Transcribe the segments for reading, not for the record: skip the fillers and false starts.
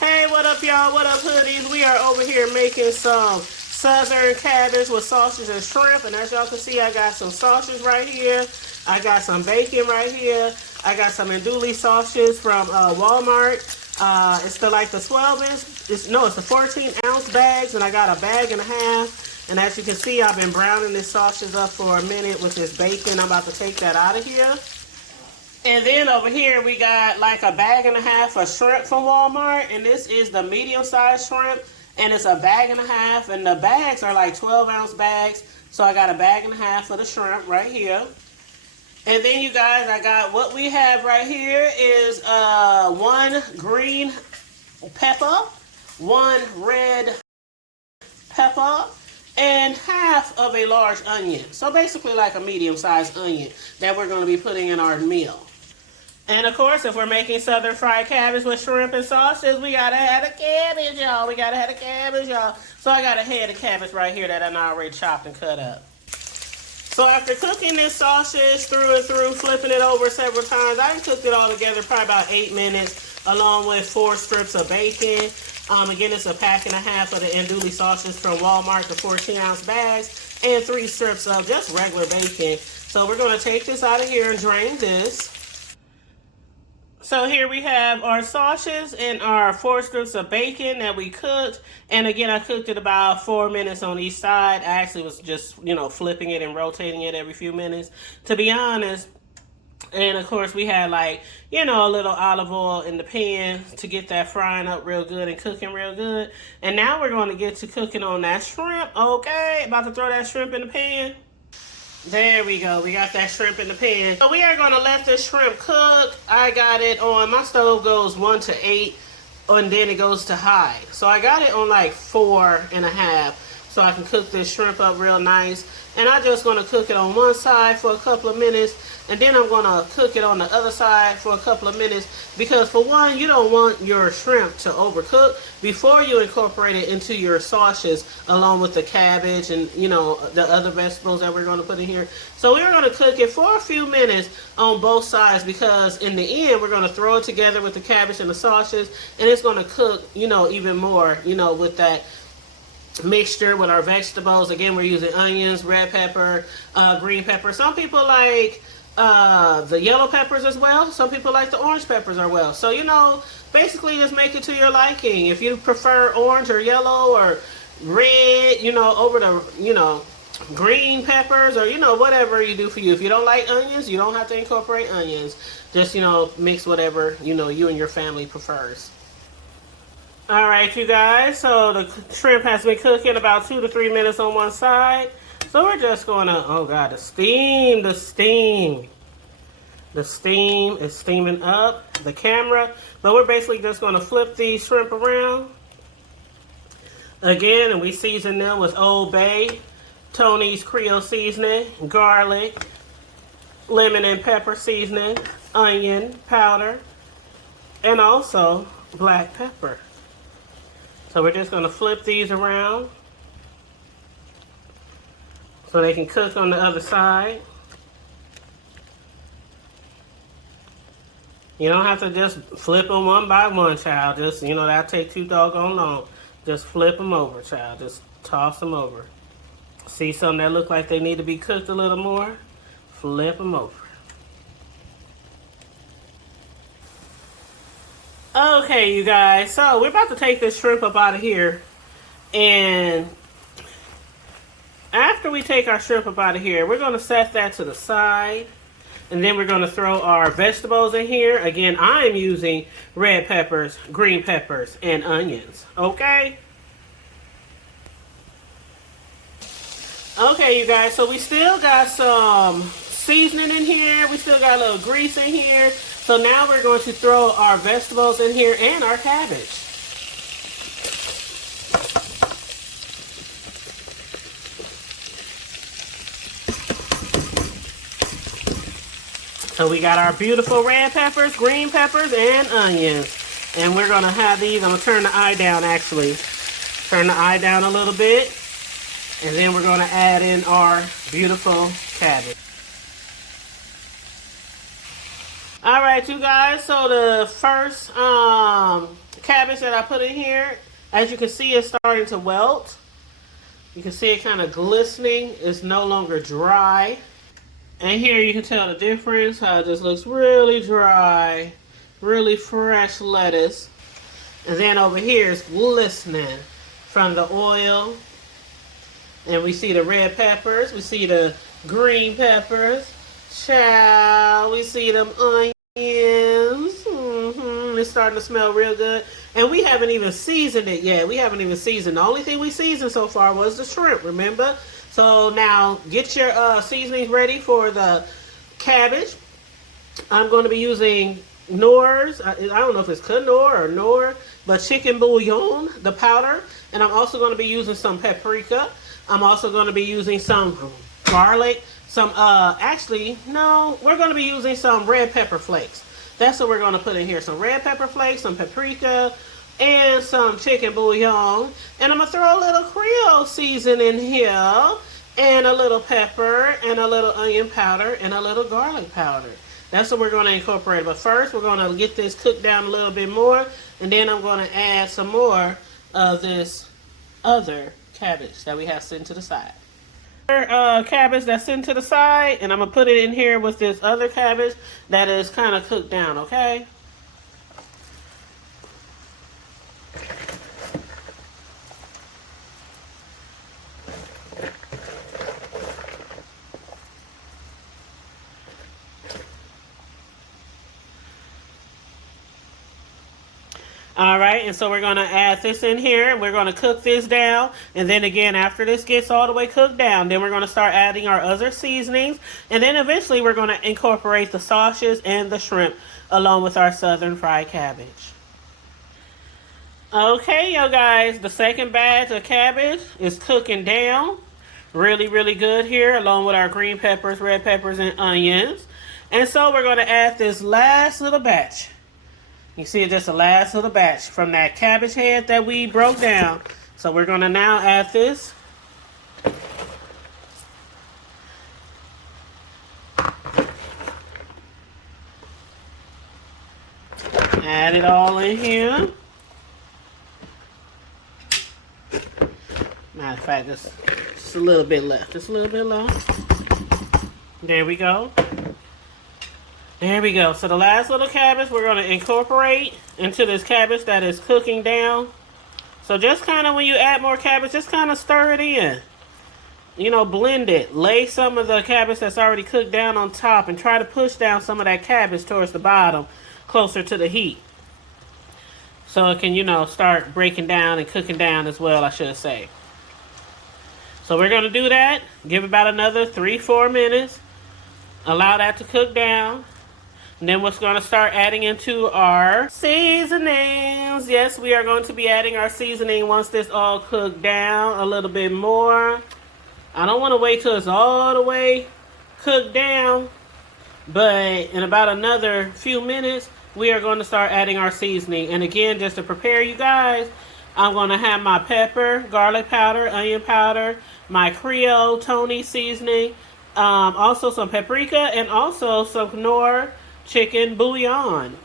Hey, what up, y'all? What up, hoodies? We are over here making some southern cabbage with sausage and shrimp. And as y'all can see, I got some sausage right here. I got some bacon right here. I got some andouille sausage from Walmart. It's the 12 inch. It's the 14-ounce bags, and I got a bag and a half. And as you can see, I've been browning this sausage up for a minute with this bacon. I'm about to take that out of here. And then over here, we got like a bag and a half of shrimp from Walmart. And this is the medium-sized shrimp. And it's a bag and a half. And the bags are like 12-ounce bags. So I got a bag and a half of the shrimp right here. And then, you guys, I got what we have right here is 1 green pepper, 1 red pepper, and half of a large onion. So basically like a medium-sized onion that we're going to be putting in our meal. And of course, if we're making southern fried cabbage with shrimp and sausage, we gotta have the cabbage, y'all. We gotta have the cabbage, y'all. So I got a head of cabbage right here that I already chopped and cut up. So after cooking this sausage through and through, flipping it over several times, I cooked it all together probably about 8 minutes, along with 4 strips of bacon. Again, it's a pack and a half of the andouille sausage from Walmart, the 14-ounce bags, and 3 strips of just regular bacon. So we're gonna take this out of here and drain this. So here we have our sausage and our 4 strips of bacon that we cooked. And again, I cooked it about 4 minutes on each side. I actually was just, flipping it and rotating it every few minutes, to be honest. And of course, we had a little olive oil in the pan to get that frying up real good and cooking real good. And now we're going to get to cooking on that shrimp. Okay, about to throw that shrimp in the pan. There we go. We got that shrimp in the pan. So we are going to let this shrimp cook. I got it on, my stove goes 1 to 8, and then it goes to high. So I got it on like 4.5, so I can cook this shrimp up real nice. And I'm just going to cook it on one side for a couple of minutes, and then I'm going to cook it on the other side for a couple of minutes, because for one, you don't want your shrimp to overcook before you incorporate it into your sauces along with the cabbage and the other vegetables that we're going to put in here. So we're going to cook it for a few minutes on both sides, because in the end we're going to throw it together with the cabbage and the sausages, and it's going to cook even more with that mixture with our vegetables. Again, we're using onions, red pepper, green pepper. Some people like the yellow peppers as well. Some people like the orange peppers as well. So, basically just make it to your liking. If you prefer orange or yellow or red, over the, green peppers, or, whatever you do for you. If you don't like onions, you don't have to incorporate onions. Just, mix whatever, you and your family prefers. All right, you guys, so the shrimp has been cooking about 2 to 3 minutes on one side. So we're just gonna, oh God, the steam is steaming up the camera. But we're basically just gonna flip these shrimp around. Again, and we season them with Old Bay, Tony's Creole seasoning, garlic, lemon and pepper seasoning, onion powder, and also black pepper. So we're just going to flip these around so they can cook on the other side. You don't have to just flip them one by one, child. Just, that'll take too doggone long. Just flip them over, child. Just toss them over. See something that look like they need to be cooked a little more? Flip them over. Okay, you guys, so we're about to take this shrimp up out of here, and after we take our shrimp up out of here, we're going to set that to the side, and then we're going to throw our vegetables in here. Again, I'm using red peppers, green peppers, and onions, okay? Okay, you guys, so we still got some seasoning in here. We still got a little grease in here. So now we're going to throw our vegetables in here and our cabbage. So we got our beautiful red peppers, green peppers, and onions. And we're going to have these. I'm going to turn the eye down, actually. Turn the eye down a little bit. And then we're going to add in our beautiful cabbage. All right, you guys, so the first cabbage that I put in here, as you can see, it's starting to wilt. You can see it kind of glistening. It's no longer dry. And here you can tell the difference, how it just looks really dry, really fresh lettuce. And then over here it's glistening from the oil. And we see the red peppers, we see the green peppers. Child, we see them onions. It's starting to smell real good. And we haven't even seasoned it yet. We haven't even seasoned. The only thing we seasoned so far was the shrimp, remember? So now get your seasonings ready for the cabbage. I'm going to be using Knorr's. I don't know if it's Knorr or Knorr, but chicken bouillon, the powder. And I'm also going to be using some paprika. I'm also going to be using some garlic. Actually, no, we're going to be using some red pepper flakes. That's what we're going to put in here. Some red pepper flakes, some paprika, and some chicken bouillon. And I'm going to throw a little Creole season in here, and a little pepper, and a little onion powder, and a little garlic powder. That's what we're going to incorporate. But first, we're going to get this cooked down a little bit more, and then I'm going to add some more of this other cabbage that we have sitting to the side. Cabbage that's sitting to the side, and I'm going to put it in here with this other cabbage that is kind of cooked down, okay? All right, and so we're going to add this in here, and we're going to cook this down. And then again, after this gets all the way cooked down, then we're going to start adding our other seasonings. And then eventually we're going to incorporate the sausages and the shrimp along with our southern fried cabbage. Okay, yo guys, the second batch of cabbage is cooking down. Really, really good here, along with our green peppers, red peppers, and onions. And so we're going to add this last little batch. You see it, just the last little batch from that cabbage head that we broke down. So we're going to now add this. Add it all in here. Matter of fact, just a little bit left. Just a little bit left. There we go. There we go. So the last little cabbage we're going to incorporate into this cabbage that is cooking down. So just kind of when you add more cabbage, just kind of stir it in. You know, blend it. Lay some of the cabbage that's already cooked down on top and try to push down some of that cabbage towards the bottom, closer to the heat. So it can, you know, start breaking down and cooking down as well, I should say. So we're going to do that. Give it about another 3-4 minutes. Allow that to cook down. And then we're going to start adding into our seasonings. Yes, we are going to be adding our seasoning once this all cooked down a little bit more. I don't want to wait till it's all the way cooked down. But in about another few minutes, we are going to start adding our seasoning. And again, just to prepare you guys, I'm going to have my pepper, garlic powder, onion powder, my Creole Tony seasoning, also some paprika, and also some Knorr chicken bouillon.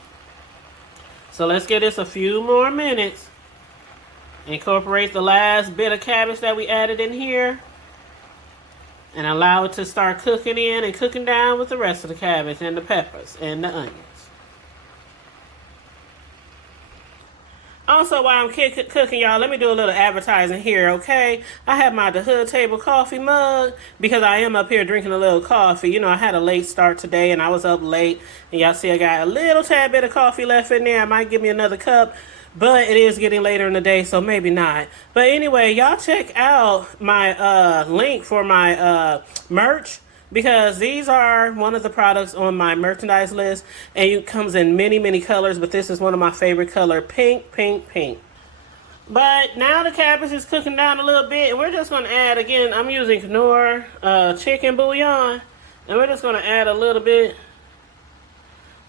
So let's give this a few more minutes. Incorporate the last bit of cabbage that we added in here. And allow it to start cooking in and cooking down with the rest of the cabbage and the peppers and the onions. Also, while I'm cooking, y'all, let me do a little advertising here, okay? I have my The Hood Table coffee mug because I am up here drinking a little coffee. You know, I had a late start today and I was up late. And y'all see I got a little tad bit of coffee left in there. I might give me another cup, but it is getting later in the day, so maybe not. But anyway, y'all check out my link for my merch, because these are one of the products on my merchandise list, and it comes in many, many colors, but this is one of my favorite color, pink, pink, pink. But now the cabbage is cooking down a little bit, and we're just going to add, again, I'm using Knorr chicken bouillon, and we're just going to add a little bit.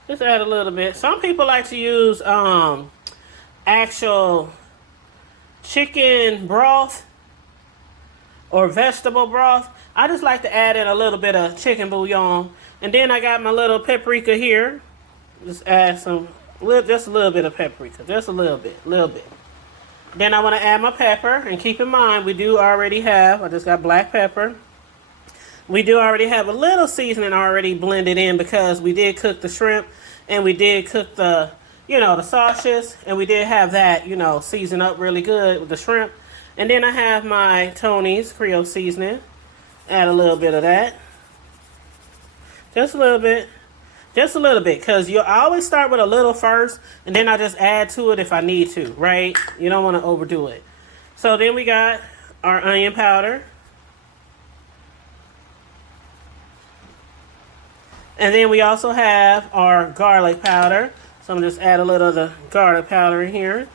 Just add a little bit. Some people like to use actual chicken broth or vegetable broth. I just like to add in a little bit of chicken bouillon. And then I got my little paprika here. Just add some Just a little bit of paprika. Just a little bit. Then I want to add my pepper. And keep in mind, we do already have, I just got black pepper. We do already have a little seasoning already blended in because we did cook the shrimp and we did cook the, the sausages. And we did have that, seasoned up really good with the shrimp. And then I have my Tony's Creole seasoning. Add a little bit of that. Just a little bit. Just a little bit, because I always start with a little first, and then I just add to it if I need to, right? You don't want to overdo it. So then we got our onion powder. And then we also have our garlic powder. So I'm going to just add a little of the garlic powder in here.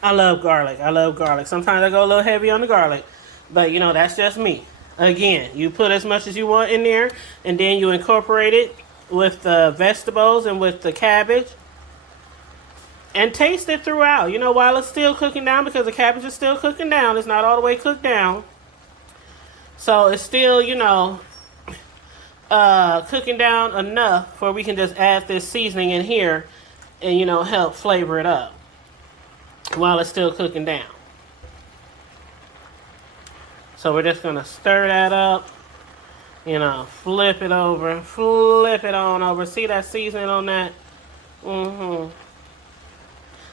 I love garlic. Sometimes I go a little heavy on the garlic, but that's just me. Again, you put as much as you want in there, and then you incorporate it with the vegetables and with the cabbage. And taste it throughout, while it's still cooking down, because the cabbage is still cooking down. It's not all the way cooked down. So it's still, cooking down enough for we can just add this seasoning in here and, help flavor it up while it's still cooking down. So we're just going to stir that up, flip it on over. See that seasoning on that?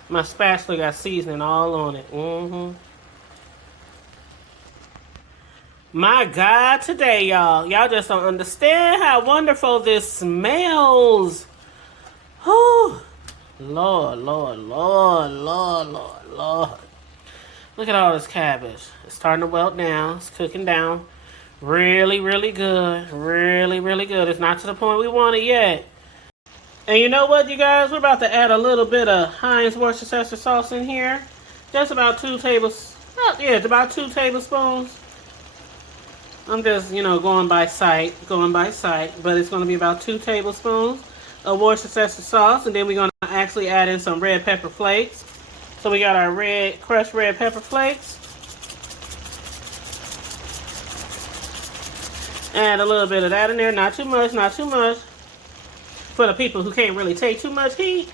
My spatula got seasoning all on it. My God, today, y'all just don't understand how wonderful this smells. Whew. Lord. Look at all this cabbage. It's starting to wilt down. It's cooking down. Really, really good. Really good. It's not to the point we want it yet. And you know what, you guys? We're about to add a little bit of Heinz Worcestershire sauce in here. Just about 2 tablespoons. It's about 2 tablespoons. I'm just, going by sight. But it's going to be about 2 tablespoons of Worcestershire sauce. And then we're going to actually add in some red pepper flakes. So we got our crushed red pepper flakes. Add a little bit of that in there. Not too much. For the people who can't really take too much heat.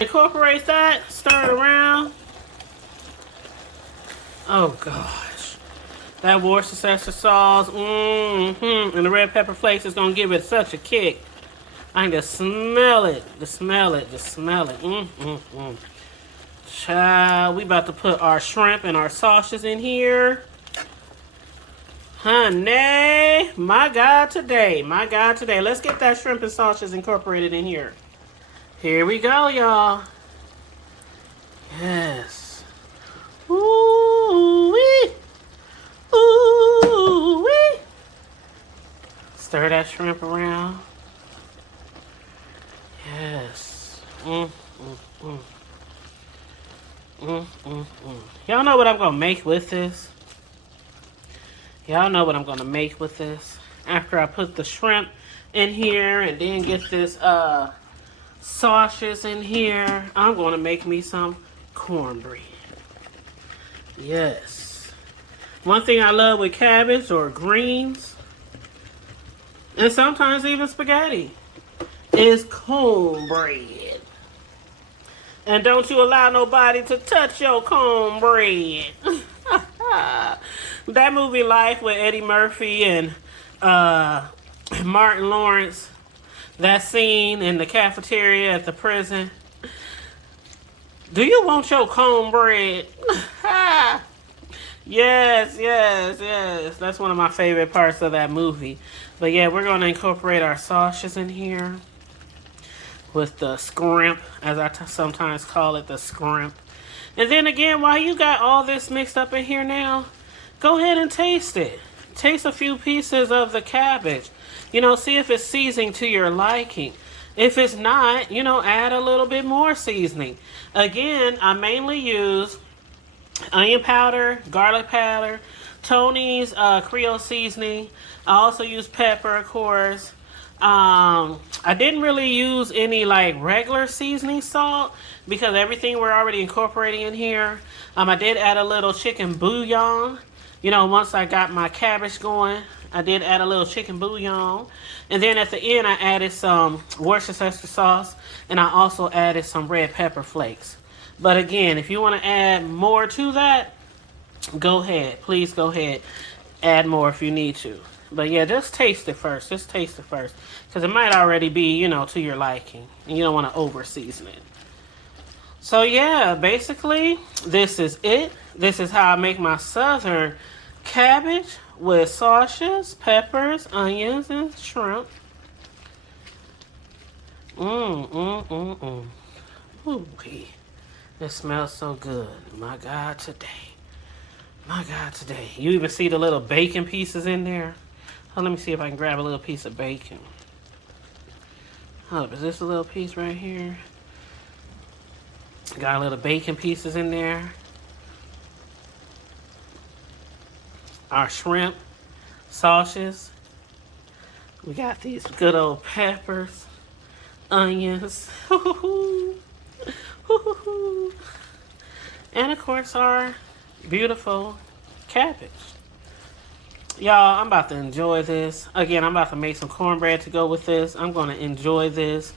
Incorporate that. Stir it around. Oh, gosh. That Worcestershire sauce. And the red pepper flakes is going to give it such a kick. I can just smell it. Just smell it. Child, we about to put our shrimp and our sausages in here. Honey, my God today. Let's get that shrimp and sausages incorporated in here. Here we go, y'all. Yes. Ooh-wee. Stir that shrimp around. Yes. Y'all know what I'm going to make with this? After I put the shrimp in here and then get this sausages in here, I'm going to make me some cornbread. Yes. One thing I love with cabbage or greens, and sometimes even spaghetti, is cornbread. And don't you allow nobody to touch your cornbread. That movie Life with Eddie Murphy and Martin Lawrence, that scene in the cafeteria at the prison. Do you want your cornbread? Yes. That's one of my favorite parts of that movie. But yeah, we're going to incorporate our sausages in here with the scrimp, as I sometimes call it, the scrimp. And then again, while you got all this mixed up in here now, go ahead and taste it. Taste a few pieces of the cabbage. See if it's seasoning to your liking. If it's not, add a little bit more seasoning. Again, I mainly use onion powder, garlic powder, Tony's Creole seasoning. I also use pepper, of course. I didn't really use any regular seasoning salt because everything we're already incorporating in here. I did add a little chicken bouillon You know, once I got my cabbage going, I did add a little chicken bouillon. And then at the end, I added some Worcestershire sauce. And I also added some red pepper flakes. But again, if you want to add more to that, go ahead. Please go ahead. Add more if you need to. But yeah, just taste it first. Just taste it first. Because it might already be, you know, to your liking. And you don't want to over season it. So yeah, basically, this is it. This is how I make my southern cabbage with sausages, peppers, onions, and shrimp. Ooh-wee. It smells so good. My God, today. My God, today. You even see the little bacon pieces in there? Oh, let me see if I can grab a little piece of bacon. Oh, is this a little piece right here? Got a little bacon pieces in there. Our shrimp, sausages. We got these good old peppers, onions. And of course our beautiful cabbage. Y'all, I'm about to enjoy this. Again, I'm about to make some cornbread to go with this. I'm going to enjoy this.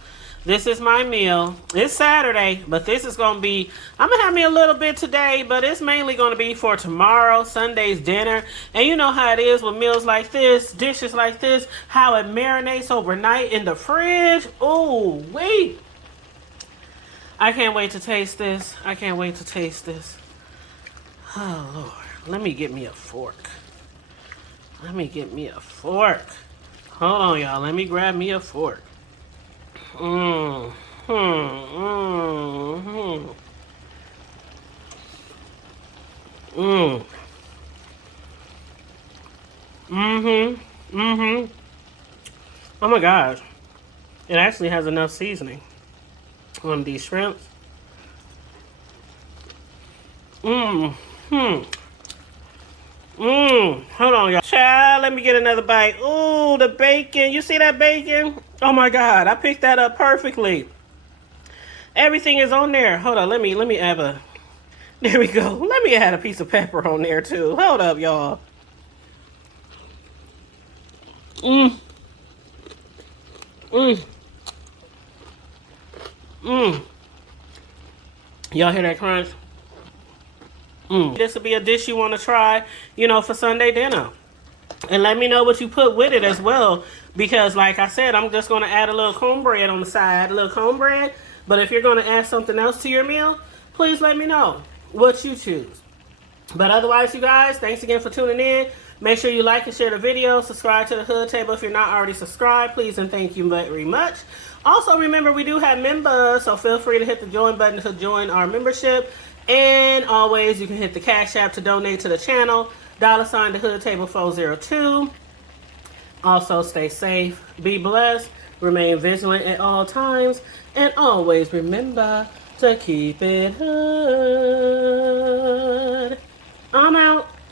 This is my meal. It's Saturday, but this is going to be, I'm going to have me a little bit today, but it's mainly going to be for tomorrow, Sunday's dinner. And you know how it is with meals like this, dishes like this, how it marinates overnight in the fridge. Ooh, wait. I can't wait to taste this. I can't wait to taste this. Oh, Lord. Let me get me a fork. Let me get me a fork. Hold on, y'all. Let me grab me a fork. Oh my gosh. It actually has enough seasoning on these shrimps. Hold on, y'all. Child, let me get another bite. Ooh, the bacon. You see that bacon? Oh my God, I picked that up perfectly. Everything is on there. Hold on, let me add a, there we go. Let me add a piece of pepper on there too. Hold up, y'all. Y'all hear that crunch? This will be a dish you want to try, you know, for Sunday dinner. And let me know what you put with it as well. Because like I said, I'm just going to add a little cornbread on the side. A little cornbread. But if you're going to add something else to your meal, please let me know what you choose. But otherwise, you guys, thanks again for tuning in. Make sure you like and share the video. Subscribe to the Hood Table if you're not already subscribed. Please and thank you very much. Also, remember, we do have members. So feel free to hit the join button to join our membership. And always, you can hit the Cash App to donate to the channel. $ the Hood Table 402. Also, stay safe, be blessed, remain vigilant at all times, and always remember to keep it hood. I'm out.